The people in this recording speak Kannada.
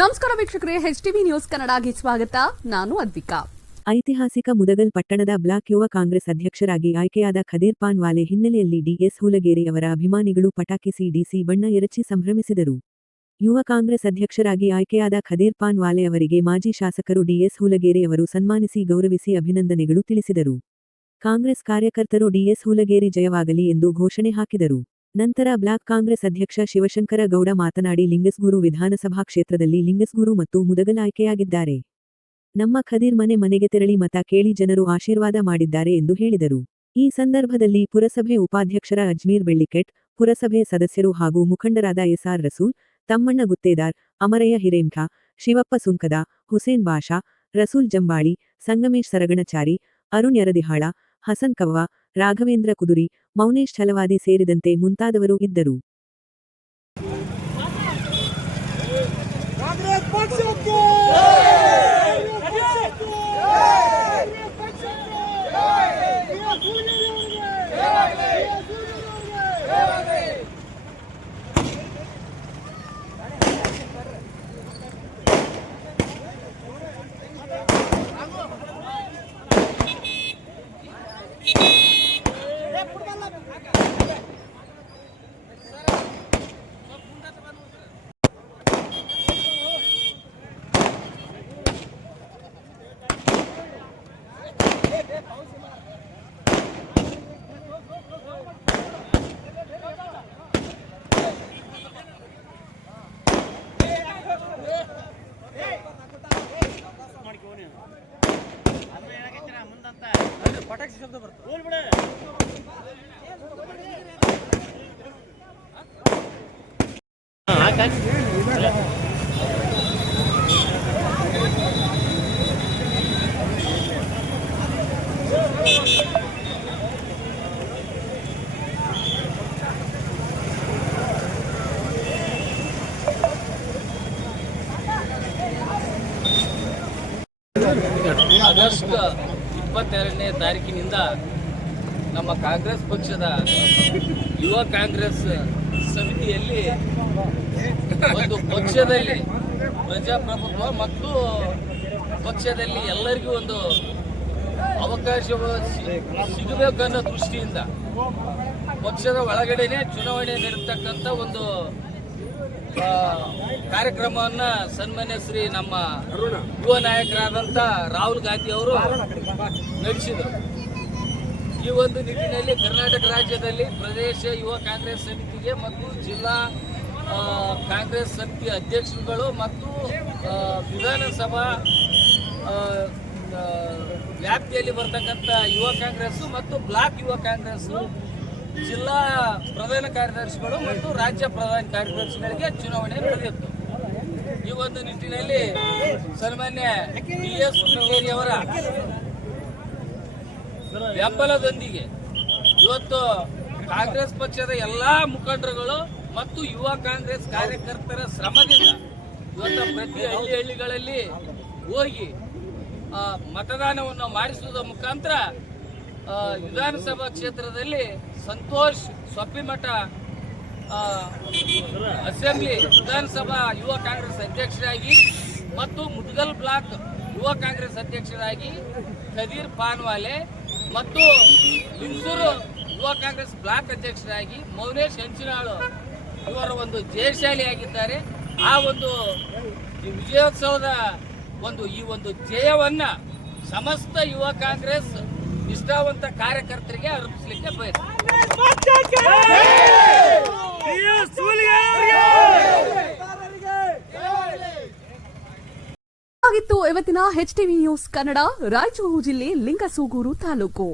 ನಮಸ್ಕಾರ ವೀಕ್ಷಕರೇ, HTV ನ್ಯೂಸ್ ಕನ್ನಡಗೆ ಸ್ವಾಗತ. ನಾನು ಅದ್ವಿಕಾ. ಐತಿಹಾಸಿಕ ಮುದಗಲ್ ಪಟ್ಟಣದ ಬ್ಲಾಕ್ ಯುವ ಕಾಂಗ್ರೆಸ್ ಅಧ್ಯಕ್ಷರಾಗಿ ಆಯ್ಕೆಯಾದ ಖದೀರ್ ಪಾನ್ವಾಲೆ ಹಿನ್ನೆಲೆಯಲ್ಲಿ ಡಿಎಸ್ ಹುಲಗೇರಿ ಅವರ ಅಭಿಮಾನಿಗಳು ಪಟಾಕಿ ಸಿಡಿಸಿ ಬಣ್ಣ ಎರಚಿ ಸಂಭ್ರಮಿಸಿದರು. ಯುವ ಕಾಂಗ್ರೆಸ್ ಅಧ್ಯಕ್ಷರಾಗಿ ಆಯ್ಕೆಯಾದ ಖದೀರ್ ಪಾನ್ವಾಲೆ ಅವರಿಗೆ ಮಾಜಿ ಶಾಸಕರು ಡಿಎಸ್ ಹುಲಗೇರಿ ಅವರು ಸನ್ಮಾನಿಸಿ ಗೌರವಿಸಿ ಅಭಿನಂದನೆಗಳು ತಿಳಿಸಿದರು. ಕಾಂಗ್ರೆಸ್ ಕಾರ್ಯಕರ್ತರು ಡಿಎಸ್ ಹುಲಗೇರಿ ಜಯವಾಗಲಿ ಎಂದು ಘೋಷಣೆ ಹಾಕಿದರು. ನಂತರ ಬ್ಲಾಕ್ ಕಾಂಗ್ರೆಸ್ ಅಧ್ಯಕ್ಷ ಶಿವಶಂಕರ ಗೌಡ ಮಾತನಾಡಿ, ಲಿಂಗಸ್ಗೂರು ವಿಧಾನಸಭಾ ಕ್ಷೇತ್ರದಲ್ಲಿ ಲಿಂಗಸ್ಗೂರು ಮತ್ತು ಮುದಗಲ್ ಆಯ್ಕೆಯಾಗಿದ್ದಾರೆ. ನಮ್ಮ ಖದೀರ್ ಮನೆಗೆ ತೆರಳಿ ಮತ ಕೇಳಿ ಜನರು ಆಶೀರ್ವಾದ ಮಾಡಿದ್ದಾರೆ ಎಂದು ಹೇಳಿದರು. ಈ ಸಂದರ್ಭದಲ್ಲಿ ಪುರಸಭೆ ಉಪಾಧ್ಯಕ್ಷರ ಅಜ್ಮೀರ್ ಬೆಳ್ಳಿಕೆಟ್, ಪುರಸಭೆ ಸದಸ್ಯರು ಹಾಗೂ ಮುಖಂಡರಾದ ಎಸ್ಆರ್ ರಸೂಲ್, ತಮ್ಮಣ್ಣ ಗುತ್ತೇದಾರ್, ಅಮರಯ್ಯ ಹಿರೇಂಖ, ಶಿವಪ್ಪ ಸುಂಕದ, ಹುಸೇನ್ ಬಾಷಾ, ರಸೂಲ್ ಜಂಬಾಳಿ, ಸಂಗಮೇಶ್ ಸರಗಣಚಾರಿ, ಅರುಣ್ ಯರದಿಹಾಳ, ಹಸನ್ ಕವ್ವ, ರಾಘವೇಂದ್ರ ಕುದುರಿ, ಮೌನೇಶ್ ಛಲವಾದಿ ಸೇರಿದಂತೆ ಮುಂತಾದವರು ಇದ್ದರು. ಪಟಾಕಿ ಶಬ್ದ ಬರ್ತದೆ. ಆಗಸ್ಟ್ 22ನೇ ತಾರೀಕಿನಿಂದ ನಮ್ಮ ಕಾಂಗ್ರೆಸ್ ಪಕ್ಷದ ಯುವ ಕಾಂಗ್ರೆಸ್ ಸಮಿತಿಯಲ್ಲಿ ಒಂದು ಪಕ್ಷದಲ್ಲಿ ಪ್ರಜಾಪ್ರಭುತ್ವ ಮತ್ತು ಪಕ್ಷದಲ್ಲಿ ಎಲ್ಲರಿಗೂ ಒಂದು ಅವಕಾಶ ಸಿಗಬೇಕು ಅನ್ನೋ ದೃಷ್ಟಿಯಿಂದ ಪಕ್ಷದ ಒಳಗಡೆನೆ ಚುನಾವಣೆ ನಡೆಸ್ತಕ್ಕಂಥ ಒಂದು ಕಾರ್ಯಕ್ರಮವನ್ನ ಸನ್ಮಾನ್ಯ ಶ್ರೀ ನಮ್ಮ ಯುವ ನಾಯಕರಾದಂಥ ರಾಹುಲ್ ಗಾಂಧಿ ಅವರು ನಡೆಸಿದರು. ಈ ಒಂದು ನಿಟ್ಟಿನಲ್ಲಿ ಕರ್ನಾಟಕ ರಾಜ್ಯದಲ್ಲಿ ಪ್ರದೇಶ ಯುವ ಕಾಂಗ್ರೆಸ್ ಸಮಿತಿಗೆ ಮತ್ತು ಜಿಲ್ಲಾ ಕಾಂಗ್ರೆಸ್ ಸಮಿತಿ ಅಧ್ಯಕ್ಷರುಗಳು ಮತ್ತು ವಿಧಾನಸಭಾ ವ್ಯಾಪ್ತಿಯಲ್ಲಿ ಬರ್ತಕ್ಕಂಥ ಯುವ ಕಾಂಗ್ರೆಸ್ಸು ಮತ್ತು ಬ್ಲಾಕ್ ಯುವ ಕಾಂಗ್ರೆಸ್ಸು ಜಿಲ್ಲಾ ಪ್ರಧಾನ ಕಾರ್ಯದರ್ಶಿಗಳು ಮತ್ತು ರಾಜ್ಯ ಪ್ರಧಾನ ಕಾರ್ಯದರ್ಶಿಗಳಿಗೆ ಚುನಾವಣೆ ನಡೆದಿತ್ತು. ಈ ಒಂದು ನಿಟ್ಟಿನಲ್ಲಿ ಸನ್ಮಾನ್ಯ ಡಿಎಸ್ ಹುಲಗೇರಿ ಅವರ ಬೆಂಬಲದೊಂದಿಗೆ ಇವತ್ತು ಕಾಂಗ್ರೆಸ್ ಪಕ್ಷದ ಎಲ್ಲಾ ಮುಖಂಡರುಗಳು ಮತ್ತು ಯುವ ಕಾಂಗ್ರೆಸ್ ಕಾರ್ಯಕರ್ತರ ಶ್ರಮದಿಂದ ಇವತ್ತು ಪ್ರತಿ ಹಳ್ಳಿಗಳಲ್ಲಿ ಹೋಗಿ ಮತದಾನವನ್ನು ಮಾಡಿಸುವುದರ ಮುಖಾಂತರ ವಿಧಾನಸಭಾ ಕ್ಷೇತ್ರದಲ್ಲಿ ಸಂತೋಷ್ ಸೊಪ್ಪಿಮಠ ಅಸೆಂಬ್ಲಿ ವಿಧಾನಸಭಾ ಯುವ ಕಾಂಗ್ರೆಸ್ ಅಧ್ಯಕ್ಷರಾಗಿ ಮತ್ತು ಮುದಗಲ್ ಬ್ಲಾಕ್ ಯುವ ಕಾಂಗ್ರೆಸ್ ಅಧ್ಯಕ್ಷರಾಗಿ ಖದೀರ್ ಪಾನ್ವಾಲೆ ಮತ್ತು ಲಿಂಗಸೂರು ಯುವ ಕಾಂಗ್ರೆಸ್ ಬ್ಲಾಕ್ ಅಧ್ಯಕ್ಷರಾಗಿ ಮೌನೇಶ್ ಹಂಚಿನಾಳು ಇವರ ಒಂದು ಜಯಶಾಲಿಯಾಗಿದ್ದಾರೆ. ಆ ಒಂದು ವಿಜಯೋತ್ಸವದ ಈ ಒಂದು ಜಯವನ್ನ ಸಮಸ್ತ ಯುವ ಕಾಂಗ್ರೆಸ್ ನಿಷ್ಠಾವಂತ ಕಾರ್ಯಕರ್ತರಿಗೆ ಅರ್ಪಿಸಲಿಕ್ಕೆ ಆಗಿತ್ತು ಇವತ್ತಿನ HTV ನ್ಯೂಸ್ ಕನ್ನಡ. ರಾಯಚೂರು ಜಿಲ್ಲೆ ಲಿಂಗಸೂಗೂರು ತಾಲೂಕು.